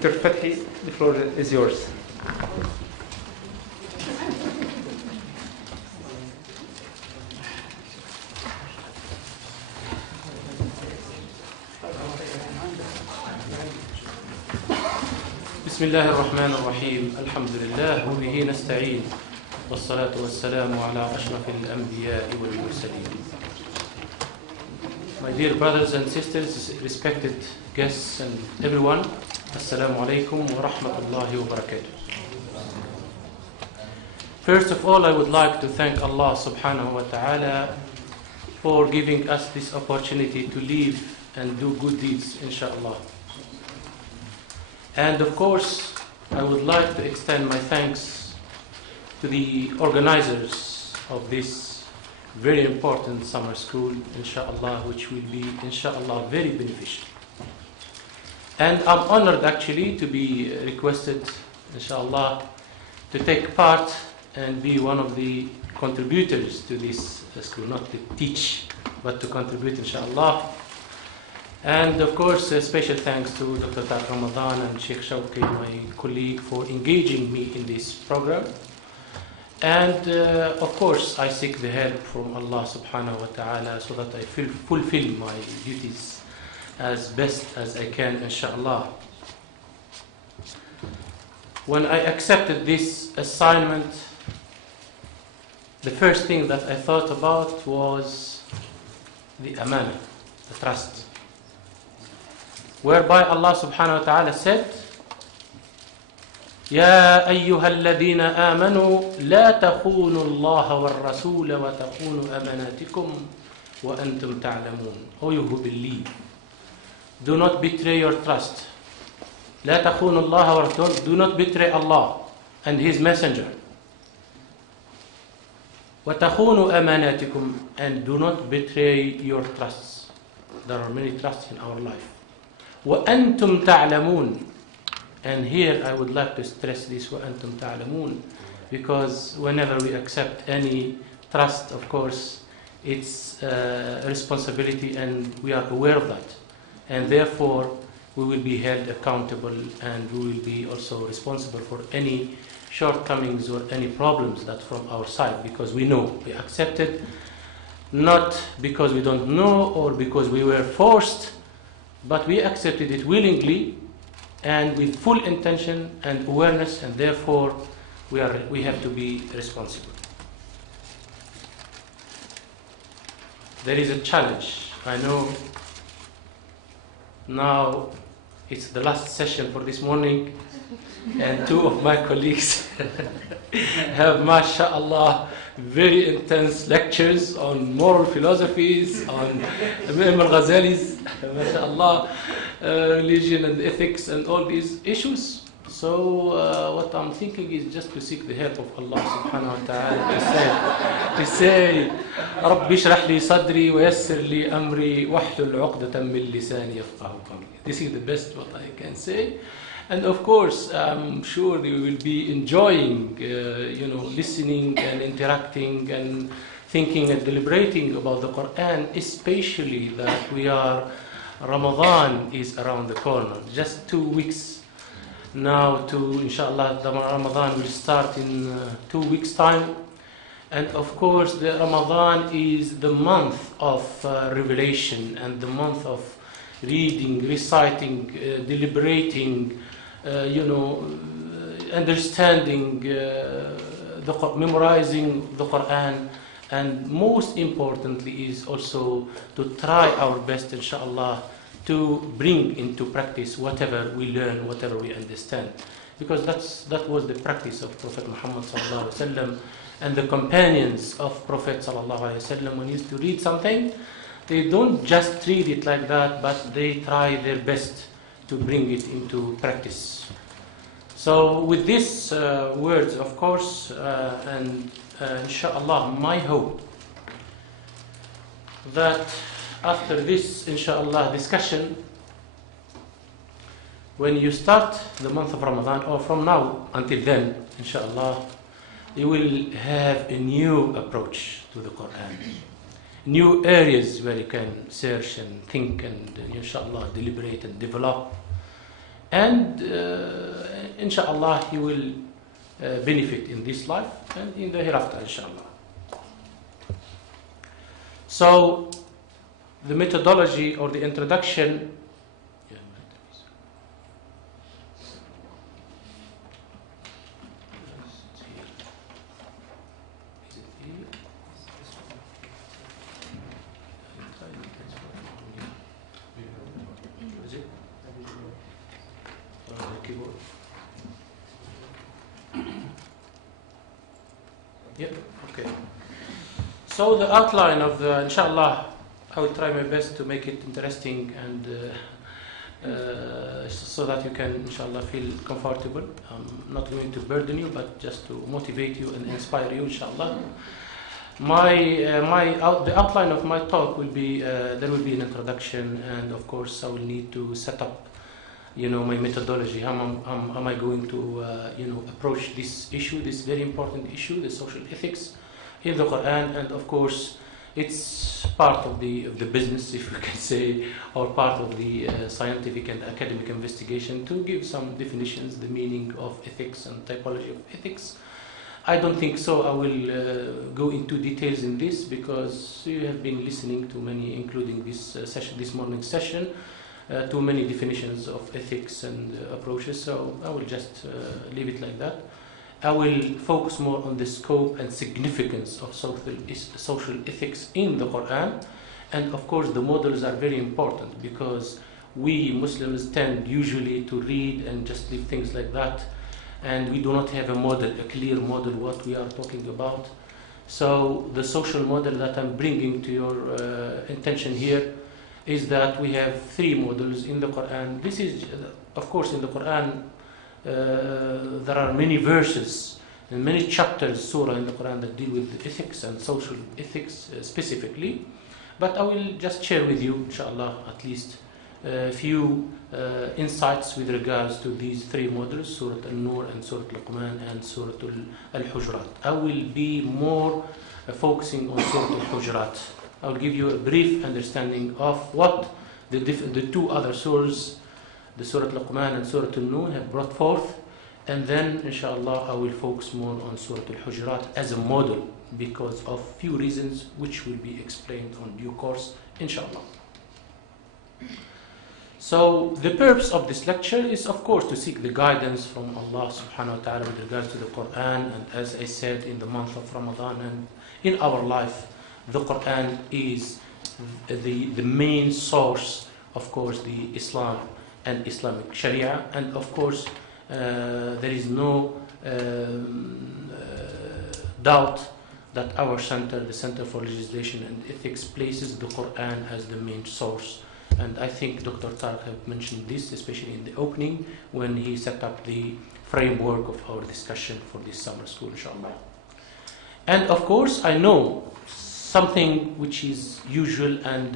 Dr. Fethi, the floor is yours. بسم الله الرحمن الرحيم الحمد لله وبه نستعين والصلاة والسلام على أشرف الأنبياء والمرسلين. My dear brothers and sisters, respected guests and everyone, Assalamu alaikum wa rahmatullahi wa barakatuh. First of all, I would like to thank Allah subhanahu wa ta'ala for giving us this opportunity to live and do good deeds, inshallah. And of course, I would like to extend my thanks to the organizers of this very important summer school, inshallah, which will be, inshallah, very beneficial. And I'm honored actually to be requested, inshallah, to take part and be one of the contributors to this school, not to teach, but to contribute, inshallah. And of course, a special thanks to Dr. Tariq Ramadan and Sheikh Chauki, my colleague, for engaging me in this program. And of course, I seek the help from Allah subhanahu wa ta'ala so that I fulfill my duties as best as I can, inshallah. When I accepted this assignment, the first thing that I thought about was the amana, the trust, whereby Allah subhanahu wa ta'ala said, يا أيها الذين آمنوا لا تخونوا الله والرسول وتخونوا أماناتكم وأنتم تعلمون. O you who believe, do not betray your trust. لا تخونوا الله والرسول, do not betray Allah and His Messenger. وتخونوا أماناتكم, and do not betray your trusts. There are many trusts in our life. وأنتم تعلمون. And here I would like to stress this, وَأَنْتُمْ تَعْلَمُونَ, because whenever we accept any trust, of course, it's a responsibility and we are aware of that. And therefore, we will be held accountable and we will be also responsible for any shortcomings or any problems that from our side, because we know, we accept it, not because we don't know or because we were forced, but we accepted it willingly and with full intention and awareness, and therefore we have to be responsible. There is a challenge. I know now it's the last session for this morning, and two of my colleagues have, mashallah, very intense lectures on moral philosophies, on Imam al-Ghazali's, mashallah, religion and ethics and all these issues. So what I'm thinking is just to seek the help of Allah subhanahu wa ta'ala to say رَبِّ اشْرَحْ لِي صَدْرِي وَيَسِّرْ لِي أَمْرِي وَاحْلُلْ عُقْدَةً مِّن لِسَانِي يَفْقَهُ قَوْلِي. This is the best what I can say. And of course, I'm sure you will be enjoying, listening and interacting and thinking and deliberating about the Quran, especially that Ramadan is around the corner. Just 2 weeks now to, inshallah, the Ramadan will start in 2 weeks' time. And of course, the Ramadan is the month of revelation and the month of reading, reciting, deliberating, understanding, memorizing the Quran, and most importantly is also to try our best, inshallah, to bring into practice whatever we learn, whatever we understand, because that was the practice of Prophet Muhammad sallallahu alaihi wasallam and the companions of Prophet sallallahu alaihi wasallam. When he used to read something, they don't just read it like that, but they try their best to bring it into practice. So with these words, of course, and inshallah, my hope that after this, inshallah, discussion, when you start the month of Ramadan, or from now until then, inshallah, you will have a new approach to the Quran, new areas where you can search and think and inshallah deliberate and develop And inshallah, he will benefit in this life and in the hereafter, inshallah. So, the methodology or the introduction. Yep, okay. So the outline of the, inshallah, I will try my best to make it interesting and so that you can, inshallah, feel comfortable. I'm not going to burden you, but just to motivate you and inspire you, inshallah. The outline of my talk will be, there will be an introduction, and of course I will need to set up, my methodology. How am I going to, approach this issue, this very important issue, the social ethics in the Quran, and of course it's part of the business, if you can say, or part of the scientific and academic investigation to give some definitions, the meaning of ethics and typology of ethics. I don't think so. I will go into details in this because you have been listening to many, including this this morning's session, too many definitions of ethics and approaches, so I will just leave it like that. I will focus more on the scope and significance of social ethics in the Quran, and of course the models are very important because we Muslims tend usually to read and just leave things like that, and we do not have a clear model what we are talking about. So the social model that I'm bringing to your attention here is that we have three models in the Quran. This is, of course, in the Quran, there are many verses and many chapters, surah in the Quran that deal with ethics and social ethics specifically. But I will just share with you, inshallah, at least a few insights with regards to these three models, Surah Al-Nur and Surah Luqman and Surah Al-Hujurat. I will be more focusing on Surah Al-Hujurat. I'll give you a brief understanding of what the two other surahs, the Surah Luqman and Surah Al-Nur, have brought forth, and then inshallah I will focus more on Surah Al-Hujurat as a model because of few reasons which will be explained on due course, inshallah. So the purpose of this lecture is, of course, to seek the guidance from Allah subhanahu wa ta'ala with regards to the Quran, and as I said, in the month of Ramadan and in our life, the Quran is the main source, of course, the Islam and Islamic Sharia, and of course there is no doubt that our center, the Center for Legislation and Ethics, places the Quran as the main source. And I think Dr. Tariq have mentioned this, especially in the opening, when he set up the framework of our discussion for this summer school, inshallah. And of course, I know something which is usual and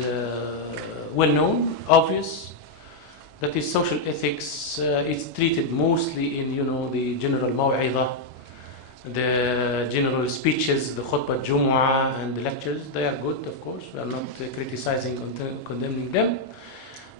well-known, obvious, that is social ethics. It's treated mostly in, the general maw'idah, the general speeches, the khutbah Jumu'ah and the lectures. They are good, of course. We are not criticizing, condemning them.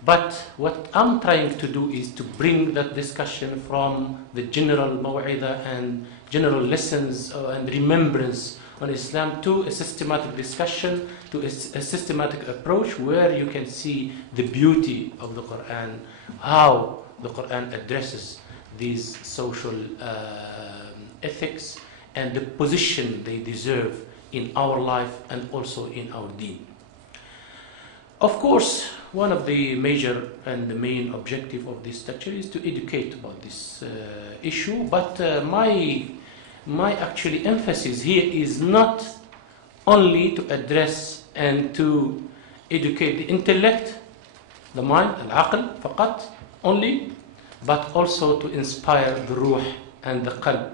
But what I'm trying to do is to bring that discussion from the general maw'idah and general lessons and remembrance on Islam to a systematic discussion, to a systematic approach where you can see the beauty of the Quran, how the Quran addresses these social ethics and the position they deserve in our life and also in our deen. Of course, one of the major and the main objective of this lecture is to educate about this issue, but my actually emphasis here is not only to address and to educate the intellect, the mind, al-aql, faqat, only, but also to inspire the ruh and the qalb.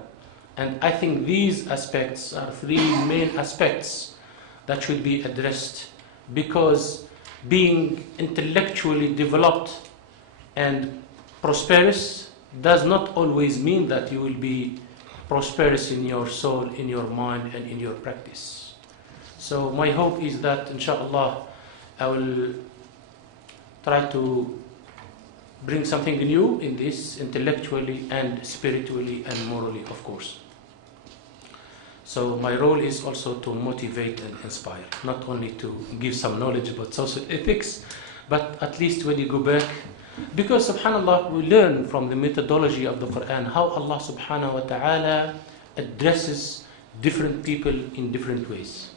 And I think these aspects are three main aspects that should be addressed, because being intellectually developed and prosperous does not always mean that you will be prosperous in your soul, in your mind, and in your practice. So my hope is that, inshallah, I will try to bring something new in this, intellectually and spiritually and morally, of course. So my role is also to motivate and inspire, not only to give some knowledge about social ethics, but at least when you go back, because subhanAllah, we learn from the methodology of the Quran how Allah subhanahu wa ta'ala addresses different people in different ways.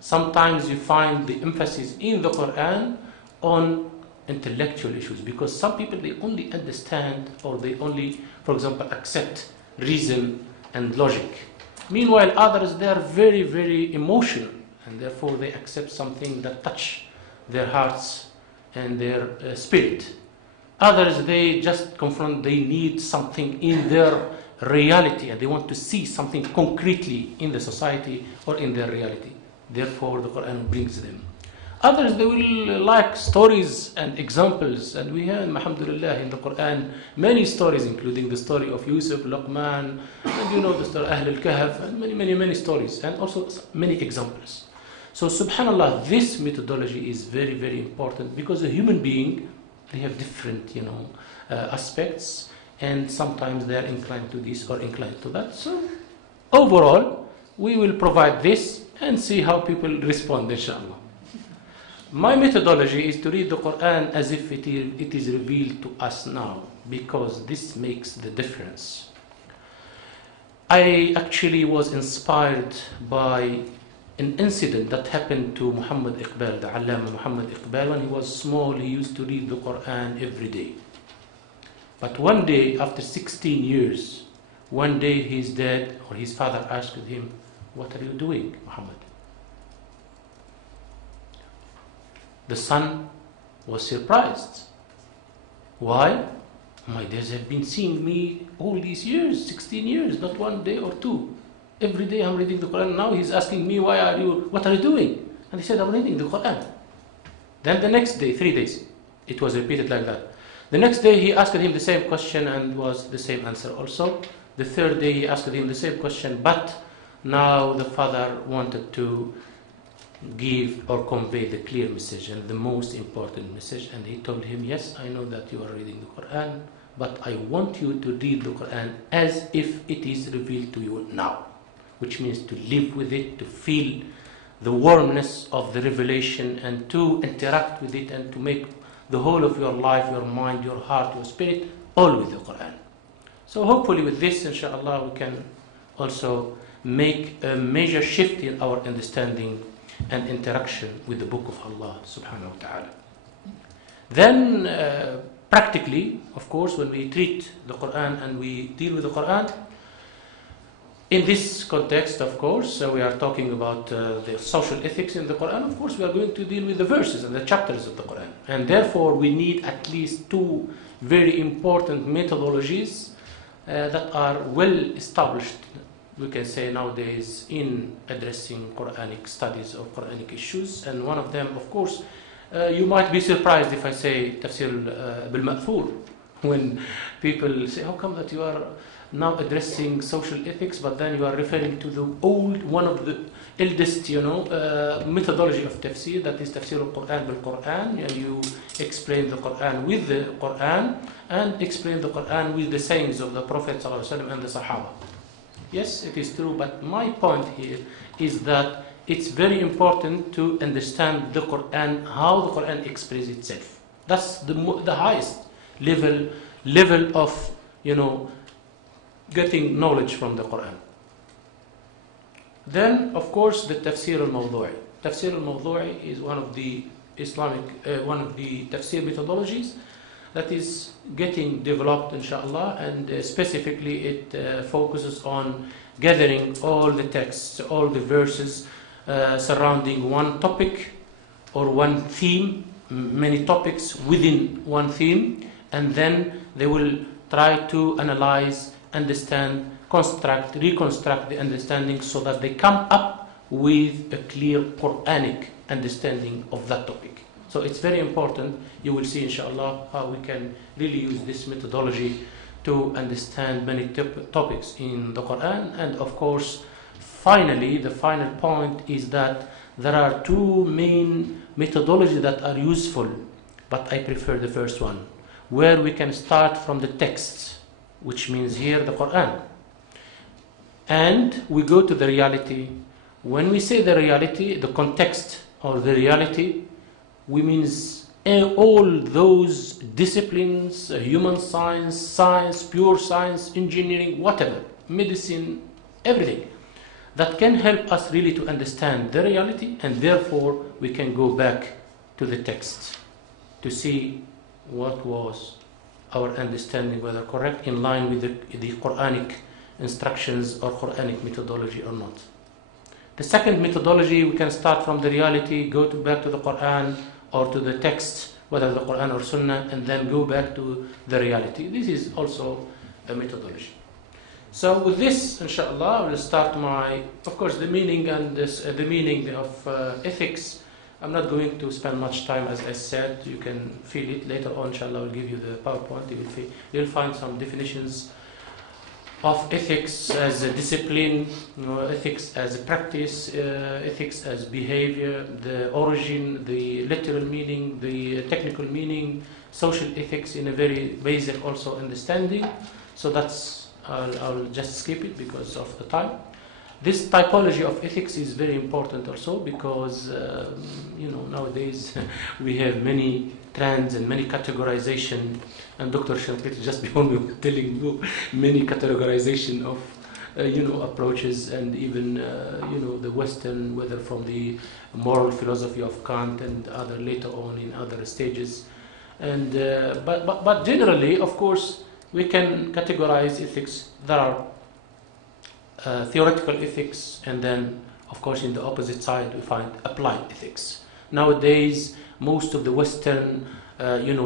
Sometimes you find the emphasis in the Quran on intellectual issues, because some people, they only understand, or they only, for example, accept reason and logic. Meanwhile, others, they are very, very emotional, and therefore they accept something that touch their hearts and their spirit. Others, they just confront, they need something in their reality, and they want to see something concretely in the society or in their reality. Therefore, the Quran brings them. Others, they will like stories and examples, and we have, alhamdulillah, in the Quran many stories, including the story of Yusuf, Luqman, and you know the story of Ahl al-Kahf, and many stories, and also many examples. So subhanallah, this methodology is very, very important, because a human being, they have different, aspects, and sometimes they are inclined to this or inclined to that. So overall, we will provide this and see how people respond, inshallah. My methodology is to read the Quran as if it is revealed to us now, because this makes the difference. I actually was inspired by an incident that happened to Muhammad Iqbal, the Allama Muhammad Iqbal. When he was small, he used to read the Quran every day. But one day, after 16 years, one day his dad or his father asked him, "What are you doing, Muhammad?" The son was surprised. Why? My dads have been seeing me all these years, 16 years, not one day or two. Every day I'm reading the Quran. Now he's asking me, what are you doing? And he said, I'm reading the Quran. Then the next day, 3 days, it was repeated like that. The next day he asked him the same question and was the same answer also. The third day he asked him the same question, but now the father wanted to give or convey the clear message and the most important message, and he told him, yes, I know that you are reading the Quran, but I want you to read the Quran as if it is revealed to you now, which means to live with it, to feel the warmness of the revelation, and to interact with it, and to make the whole of your life, your mind, your heart, your spirit, all with the Quran. So hopefully with this, inshallah, we can also make a major shift in our understanding and interaction with the Book of Allah subhanahu wa ta'ala. Then practically, of course, when we treat the Quran and we deal with the Quran, in this context, of course, we are talking about the social ethics in the Quran. Of course, we are going to deal with the verses and the chapters of the Quran. And therefore, we need at least two very important methodologies that are well established, we can say nowadays, in addressing Quranic studies or Quranic issues. And one of them, of course, you might be surprised if I say Tafsir bil-Ma'thur, when people say, how come that you are now addressing social ethics, but then you are referring to the one of the eldest, methodology of tafsir, that is Tafsir al-Quran bil-Quran, and you explain the Quran with the Quran, and explain the Quran with the sayings of the Prophet ﷺ and the Sahaba. Yes, it is true, but my point here is that it's very important to understand the Quran, how the Quran expresses itself. That's the highest level of, getting knowledge from the Quran. Then, of course, the Tafsir al-Mawdu'i. Tafsir al-Mawdu'i is one of the Islamic, one of the tafsir methodologies that is getting developed, inshallah, and specifically it focuses on gathering all the texts, all the verses surrounding one topic or one theme, many topics within one theme, and then they will try to analyze, understand, construct, reconstruct the understanding so that they come up with a clear Quranic understanding of that topic. So it's very important. You will see, inshallah, how we can really use this methodology to understand many topics in the Quran. And of course, finally, the final point is that there are two main methodologies that are useful, but I prefer the first one. where we can start from the text, which means here the Quran. And we go to the reality. When we say the reality, the context or the reality, we means all those disciplines, human science, pure science, engineering, whatever, medicine, everything that can help us really to understand the reality, and therefore we can go back to the text to see what was our understanding, whether correct, in line with the Quranic instructions or Quranic methodology or not. The second methodology, we can start from the reality, go back to the Quran or to the text, whether the Quran or Sunnah, and then go back to the reality. This is also a methodology. So with this, inshallah, I will start of course, the meaning and the meaning of ethics. I'm not going to spend much time, as I said. You can feel it later on. Inshallah, I will give you the PowerPoint. You'll find some definitions of ethics as a discipline, ethics as a practice, ethics as behavior, the origin, the literal meaning, the technical meaning, social ethics in a very basic also understanding. So I'll just skip it because of the time. This typology of ethics is very important also because nowadays we have many trends and many categorization, and Dr. Shinqiti just before me was telling you many categorization of approaches, and even the Western, whether from the moral philosophy of Kant and other later on in other stages, and but generally, of course, we can categorize ethics. There are theoretical ethics, and then of course in the opposite side we find applied ethics. Nowadays most of the Western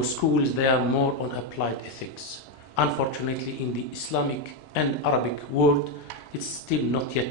schools, they are more on applied ethics. Unfortunately, in the Islamic and Arabic world, it's still not yet